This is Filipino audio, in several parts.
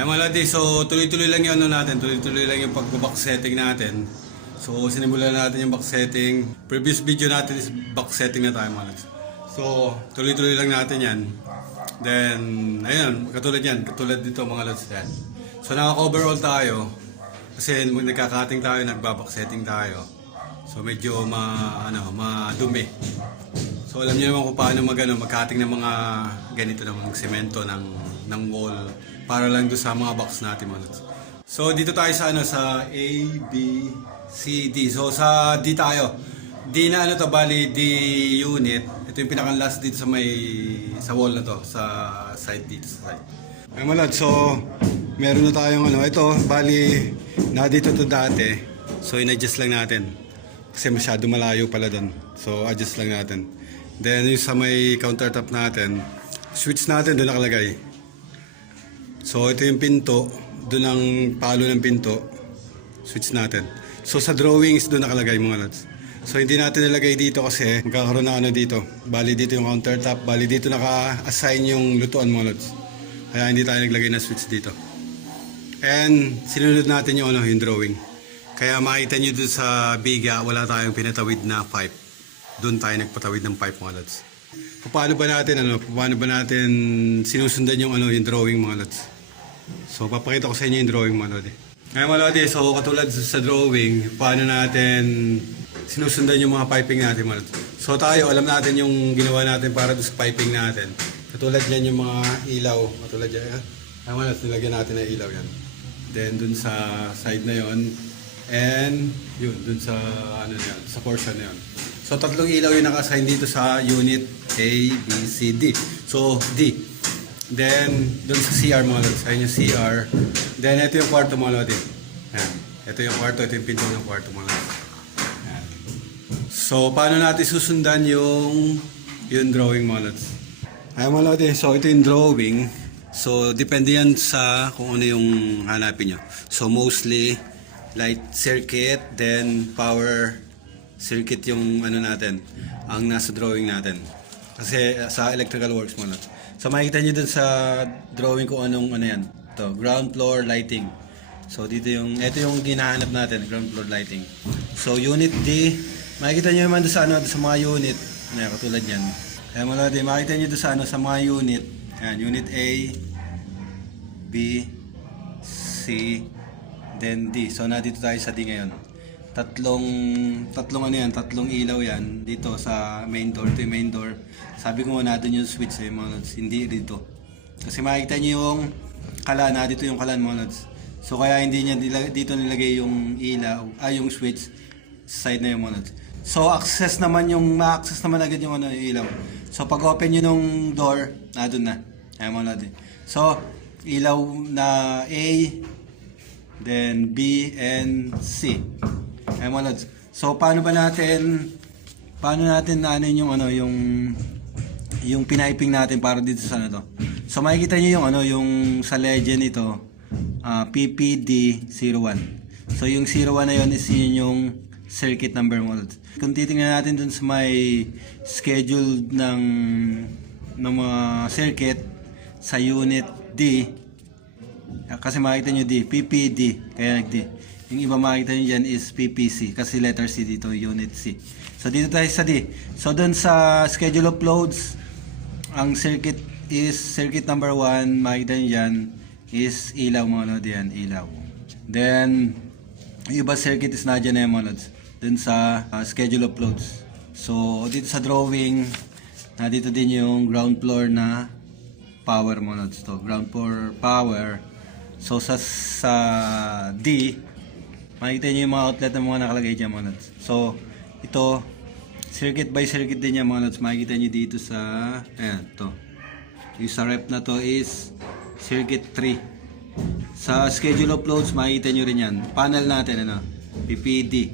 Ay mga lodi, so tuloy-tuloy lang yung ano natin, tuloy-tuloy lang yung pag-box setting natin. So sinimulan natin yung box setting. Previous video natin is box setting na tayo mga lodi. So tuloy-tuloy lang natin yan. Then, ayun, katulad yan, katulad dito mga lods yan. So naka-overall tayo. Kasi nagkakating tayo, nagbabox setting tayo. So medyo madumi. So alam niyo naman kung paano mag-cutting ng mga ganito ng semento ng wall para lang doon sa mga box natin mga lods. So dito tayo sa sa A, B, C, D. So sa D tayo. D na bali D unit. Ito yung pinaka-last dito sa wall na to, sa side dito sa side. Ay mga lods, so meron na tayong ito bali na dito to dati. So in-adjust lang natin. Kasi masyado malayo pala doon. So adjust lang natin. Then yung sa may countertop natin, switch natin doon nakalagay. So ito yung pinto, doon ang palo ng pinto, switch natin. So sa drawings doon nakalagay mga lods. So hindi natin nilagay dito kasi magkakaroon na dito. Bali dito yung countertop, bali dito naka-assign yung lutuan mga lods. Kaya hindi tayo naglagay na switch dito. And sinunod natin yung yung drawing. Kaya makita nyo doon sa biga, wala tayong pinatawid na pipe. Doon tayo nagpatawid ng pipe mga lods. Paano ba natin sinusundan yung yung drawing mga lods? So papakita ko sa inyo yung drawing mga lods. Ngayon mga lods, so katulad sa drawing, paano natin sinusundan yung mga piping natin mga lods. So tayo, alam natin yung ginawa natin para doon sa piping natin. Katulad yan yung mga ilaw, katulad yan. Ngayon mga lods, nilagyan natin ng ilaw yan. Then doon sa side na yon, and yun, doon sa sa portion na yun. So tatlong ilaw yung naka-assign dito sa unit A, B, C, D. So D. Then doon sa CR mga lods. Ayun yung CR. Then ito yung kwarto mga lods. Ayan. Ito yung kwarto. Ito yung pinto ng kwarto mga lods. Ayan. So paano natin susundan yung drawing mga lods? Ayan mga lods. So ito yung drawing. So depende yan sa kung ano yung hanapin nyo. So mostly light circuit, then power circuit yung natin, ang nasa drawing natin. Kasi sa electrical works mo lang. So makikita nyo dun sa drawing kung anong yan. Ito, ground floor lighting. So ito yung ginahanap natin, ground floor lighting. So unit D, makikita nyo naman dun sa sa mga unit. Katulad yan. Kaya mga lods, makikita nyo dun sa mga unit. Ayan, unit A, B, C, then D. So nandito tayo sa D ngayon. Tatlong ilaw yan dito sa main door. Ito yung main door. Sabi ko nga doon yung switch mga lods, hindi dito. Kasi makikita nyo yung kalan, dito yung kalan mga lods. So kaya hindi niya dito nilagay yung ilaw, yung switch sa side na yung mga lods. So ma-access naman agad yung ilaw. So pag open nyo nung door, doon na. Ayan mga lods. So ilaw na A, then B and C. Ay mga lods. So paano natin yung piniping natin para dito sa to. So makikita niyo yung sa legend ito, PPD01. So yung 01 na yon is yun yung circuit number mga lods. Kung titingnan natin dun sa may schedule ng mga circuit sa unit D, kasi makikita niyo D, PPD, kaya D. Yung iba makikita nyo dyan is PPC kasi letter C dito, unit C. So dito tayo sa D. So dun sa schedule of loads, ang circuit is circuit number 1, makikita nyo dyan is ilaw mga lods yan, ilaw. Then yung iba circuit is na dyan na yung mga lods. Dun sa schedule of loads. So dito sa drawing, dito din yung ground floor na power mga lods to. Ground floor power. So sa D, makikita nyo yung mga outlet na mga nakalagay dyan mga lods. So, ito, circuit by circuit din yan mga lods. Makikita nyo dito sa, ayan, ito. Yung sa rep na to is circuit 3. Sa schedule of loads, makikita nyo rin yan. Panel natin, PPD.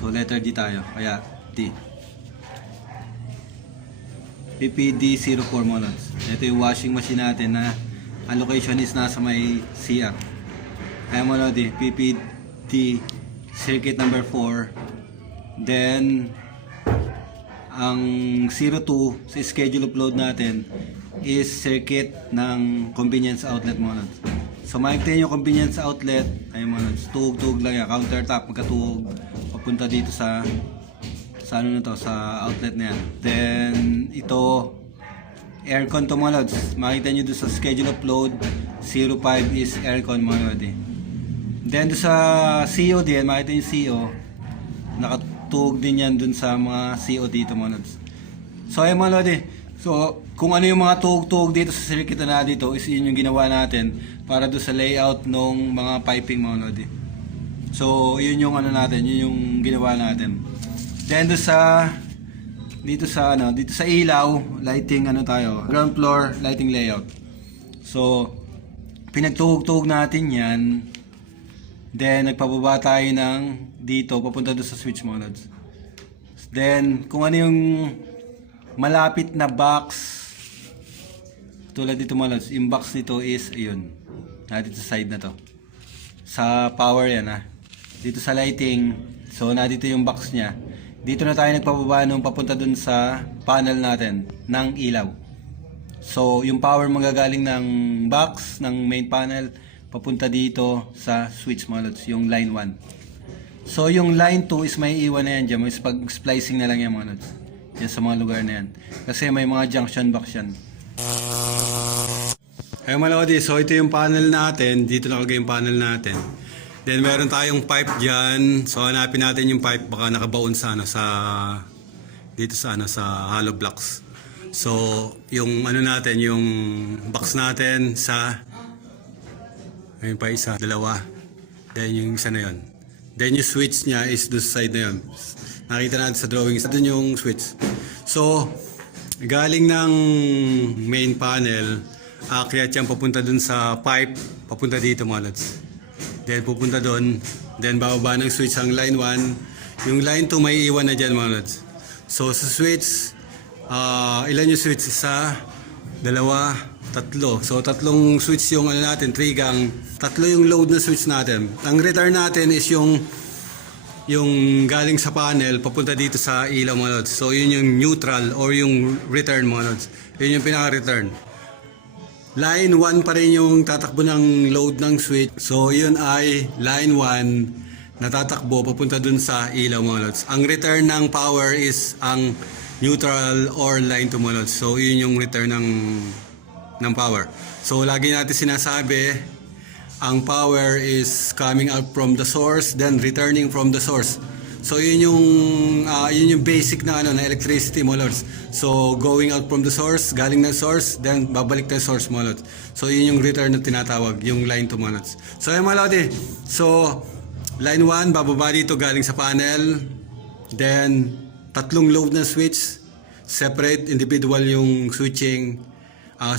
So, letter D tayo. Kaya, D. PPD04 mga lods. Ito yung washing machine natin na ang location is nasa may CR. Kaya mga lods, PPD circuit number 4. Then ang 02 sa schedule of load natin is circuit ng convenience outlet mga lods. So makikita yung convenience outlet. Ayun mga lods, tuhog-tuhog lang yan. Countertop, magkatuhog. Papunta dito sa ano na to, sa outlet na yan. Then ito, aircon to mga lods. Makikita nyo doon sa schedule of load, 05 is aircon mga lods. Then doon sa CO din, makikita yung CO. Nakatuhog din yan doon sa mga CO dito mga lods. So ayun mga lods. So kung ano yung mga tuhog-tuhog dito sa circuit na dito, is yun yung ginawa natin para doon sa layout ng mga piping mga lods. So yun yung ano natin, yun yung ginawa natin. Then doon sa dito sa ilaw, lighting tayo, ground floor lighting layout. So pinagtuhog-tuhog natin 'yan. Then nagpababa tayo ng dito papunta doon sa switch mga lods. Then kung ano yung malapit na box tulad dito mga lods, yung box nito is ayun. Dito sa side na to. Sa power 'yan Dito sa lighting, so dito yung box niya. Dito na tayo nagpababa nung papunta dun sa panel natin ng ilaw. So, yung power magagaling ng box, ng main panel, papunta dito sa switch mga lods, yung line 1. So, yung line 2 is may iwan na yan dyan. May pag-splicing na lang yan mga lods. Yan sa mga lugar na yan. Kasi may mga junction box yan. Ayun mga lodi, so ito yung panel natin. Dito nakalagay yung panel natin. Then meron tayong pipe diyan. So hanapin natin yung pipe, baka nakabaon sa dito sa hollow blocks. So yung natin, yung box natin sa ayun pa isa, dalawa. Then yung isa na yon. Then yung switch niya is this side na yon. Nakita natin sa drawing, sa dun yung switch. So galing ng main panel, aakyat yan papunta dun sa pipe, papunta dito mga lods. Then pupunta doon, then bababa ng switch ang line 1. Yung line 2 may iwan na dyan mga lods. So sa switch, ilan yung switch? Isa, dalawa, tatlo. So tatlong switch yung natin, 3 gang. Tatlo yung load na switch natin. Ang return natin is yung galing sa panel papunta dito sa ilaw mga lods. So yun yung neutral or yung return mga lods. Yun yung pinaka-return. Line 1 pa rin yung tatakbo ng load ng switch. So yun ay line 1 na tatakbo papunta dun sa ilaw mga lods. Ang return ng power is ang neutral or line 2 mga lods. So yun yung return ng power. So lagi natin sinasabi, ang power is coming out from the source, then returning from the source. So yun yung basic na na electricity mga lods. So going out from the source, galing ng source, then babalik tayo source mga lods. So yun yung return na tinatawag, yung line to mga lods. So ayun mga lodi. So line 1 bababa dito galing sa panel. Then tatlong load na switch, separate individual yung switching,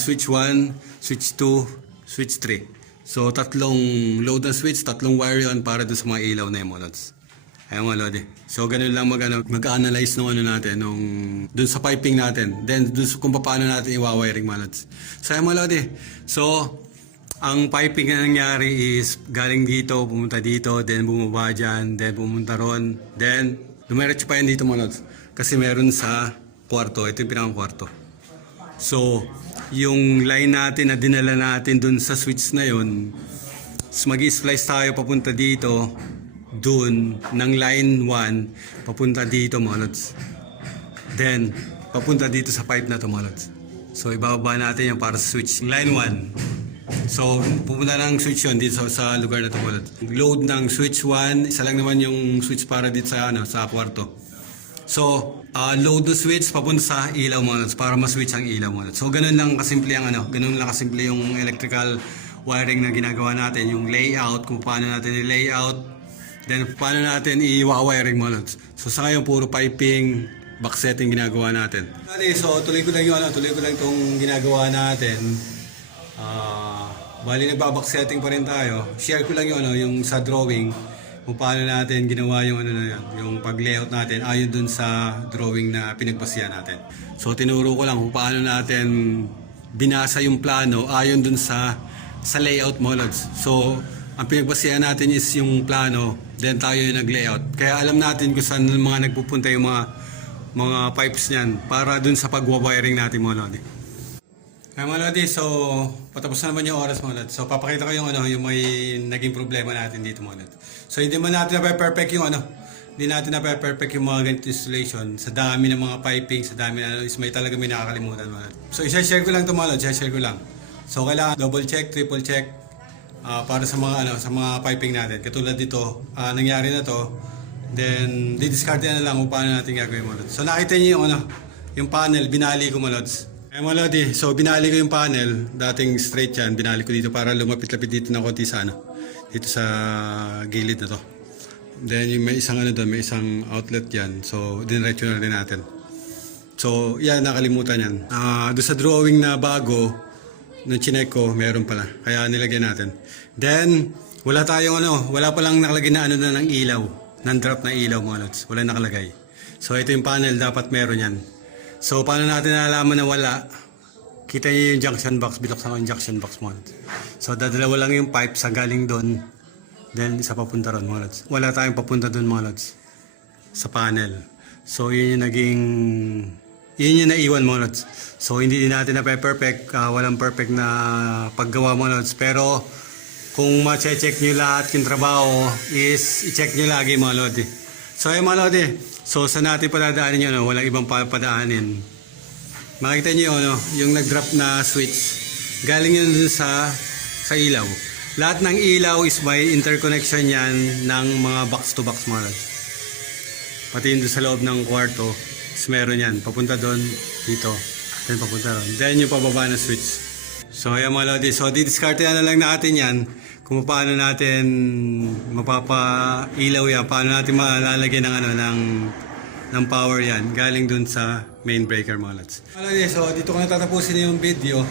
switch 1, switch 2, switch 3. So tatlong load na switch, tatlong wire yun para doon sa mga ilaw na yung mga lods. Ayun mga lodi. So ganun lang mag-analyze ng natin, dun sa piping natin. Then dun kung paano natin i-wiring mga lods. So ayun mga lodi. So ang piping na nangyari is galing dito, pumunta dito, then bumaba dyan, then pumunta ron. Then dumiretso pa yan dito mga lods. Kasi meron sa kwarto. Ito yung pinakang kwarto. So yung line natin na dinala natin dun sa switch na yun, mag-i-splice tayo papunta dito, dun ng line 1 papunta dito mga lods. Then papunta dito sa pipe na to mga lods. So ibababa natin yan para sa switch line 1. So pupunta ng switch yun dito sa lugar na to mga lods. Load ng switch 1, isa lang naman yung switch para dito sa kwarto. So load the switch papunta sa ilaw mga lods para ma-switch ang ilaw mga lods. So ganun lang kasimple yung electrical wiring na ginagawa natin, yung layout, kung paano natin i-layout. Then paano natin i-wiring mga lods. So sa ngayon puro piping, box setting ginagawa natin. So tuloy ko lang itong ginagawa natin. Bali nagba-box setting pa rin tayo. Share ko lang yung sa drawing kung paano natin ginawa yung yung pag-layout natin ayon dun sa drawing na pinagbasihan natin. So tinuro ko lang kung paano natin binasa yung plano ayon dun sa layout mga lods. So ang pinagbasihan natin is yung plano, then tayo yung nag-layout. Kaya alam natin kung saan mga nagpupunta yung mga pipes niyan para dun sa pag-wiring natin mga lodi. Ay mga Lodi, so patapos na naman yung oras mga Lodi. So papakita ko yung yung may naging problema natin dito mga Lodi. So hindi man natin na-perfect yung hindi natin na-perfect yung mga ganito installation. Sa dami ng mga piping, sa dami na is may talaga may nakakalimutan mga Lodi. So isa-share ko lang ito mga Lodi, isa-share ko lang. So kailangan double check, triple check para sa mga sa mga piping natin. Katulad dito, nangyari na to. Then didiscard na lang kung paano natin gagawin mga Lodi. So nakita niyo yung panel, binali ko mga Lods. Ay mga Lodi, so binali ko yung panel, dating straight yan, binali ko dito para lumapit-lapit dito na konti sa dito sa gilid na to. Then yung may isang doon, may isang outlet yan, so dinretso na rin natin. So yan, nakalimutan yan. Doon sa drawing na bago, nung chinek ko, meron pala, kaya nilagyan natin. Then, wala tayong wala palang nakalagay na na ng ilaw, ng drop na ilaw mga Lods, wala nakalagay. So ito yung panel, dapat meron yan. So, paano natin nalaman na wala? Kita niyo yung junction box, binuksan ko yung junction box mo. So, dadalawa lang yung pipe sa galing doon. Then, isa papunta ron mga Lods. Wala tayong papunta doon mga Lods. Sa panel. So, yun yung naiwan mga Lods. So, hindi din natin na perfect. Walang perfect na paggawa mga Lods. Pero, kung ma-check nyo lahat yung trabaho, is i-check nyo lagi mga Lodi. So, ayun mga Lodi. So, saan natin padadaanin yun? Walang ibang padaanin. Makikita nyo yung nag-drop na switch. Galing yun dun sa ilaw. Lahat ng ilaw is may interconnection yan ng mga box-to-box model. Pati yun dun sa loob ng kwarto is meron yan. Papunta doon, dito. Then papunta ron. Then yung pababa na switch. So, ayan mga Lodi. So, didiscard na lang natin yan. Kung paano natin mapapailaw yan, paano natin malalagyan ng power yan, galing dun sa main breaker mga Lods. So dito ko na tatapusin yung video.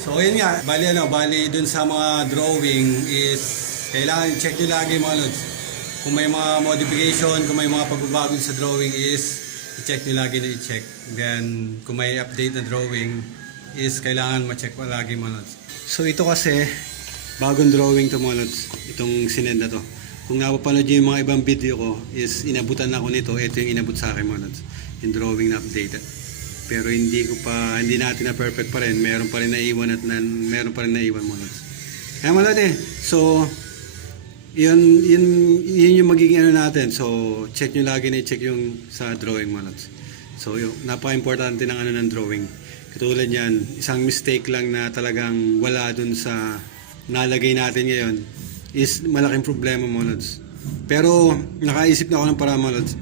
So yun nga, bali dun sa mga drawing is kailangan check nyo lagi mga Lods. Kung may mga modification, kung may mga pagbabago sa drawing is i-check nyo lagi na i-check. Then kung may update na drawing is kailangan ma-check mo lagi mga Lods. So ito kasi bagong drawing to mga Lods, itong sinend na to. Kung napapanood nyo yung mga ibang video ko, is inabutan ako nito. Ito yung inabot sa akin mga Lods, yung drawing na updated. Pero hindi natin na perfect pa rin. Meron pa rin naiwan meron pa rin naiwan mga Lods. Kaya mga Lods so yun yung magiging natin. So check nyo lagi na i-check yung sa drawing mga Lods. So yung napaka-importante ng ng drawing. Katulad yan, isang mistake lang na talagang wala dun sa nalagay natin ngayon is malaking problema mga Lods. Pero nakaisip na ako ng paraan mga Lods.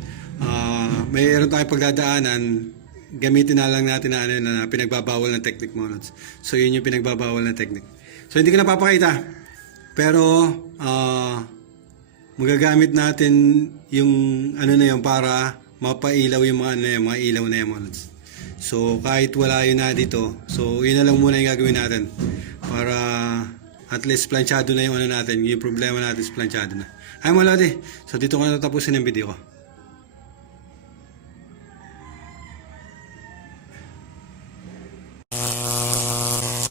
Mayroon tayong pagdadaanan, gamitin na lang natin na pinagbabawal na technique mga Lods. So yun yung pinagbabawal na technique. So hindi ko napapakita. Pero magagamit natin yung na yun para mapailaw yung mga ilaw na yan mga Lods. So kahit wala yun na dito, so yun na lang muna yung gagawin natin para at least planchado na yung natin, yung problema natin is planchado na. Ay mga Lodi, so dito ko na tatapusin yung video ko.